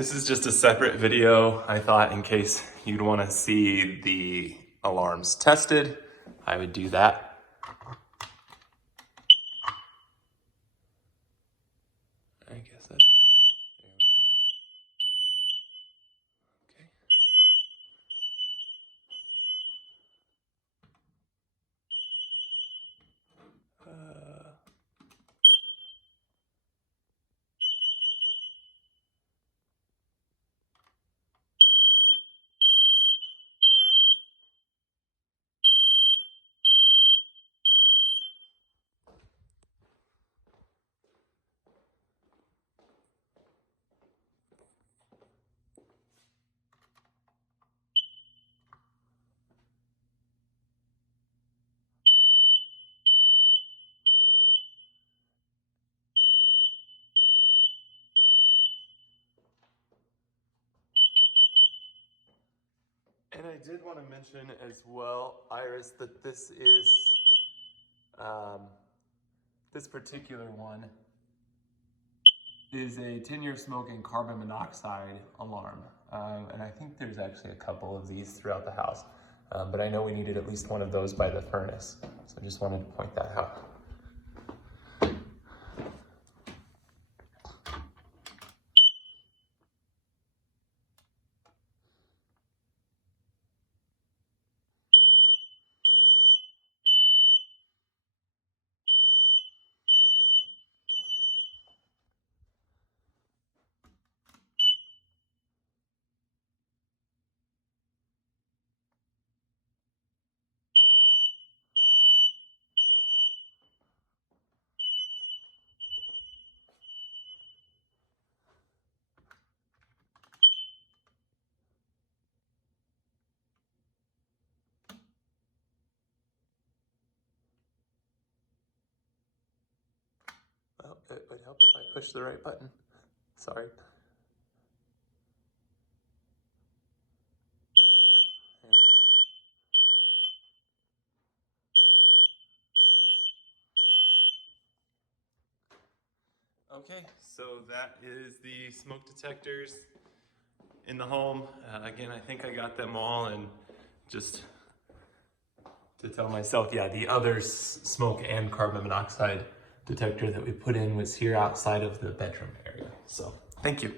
This is just a separate video. I thought in case you'd want to see the alarms tested, I would do that. I guess that's all you do. There we go. Okay. And I did want to mention as well, Iris, that this is, this particular one is a 10-year smoking carbon monoxide alarm. And I think there's actually a couple of these throughout the house. But I know we needed at least one of those by the furnace. So I just wanted to point that out. Well, it would help if I push the right button. Sorry. There we go. Okay, so that is the smoke detectors in the home. Again, I think I got them all, and just to tell myself, yeah, the other smoke and carbon monoxide detector that we put in was here outside of the bedroom area. So, thank you.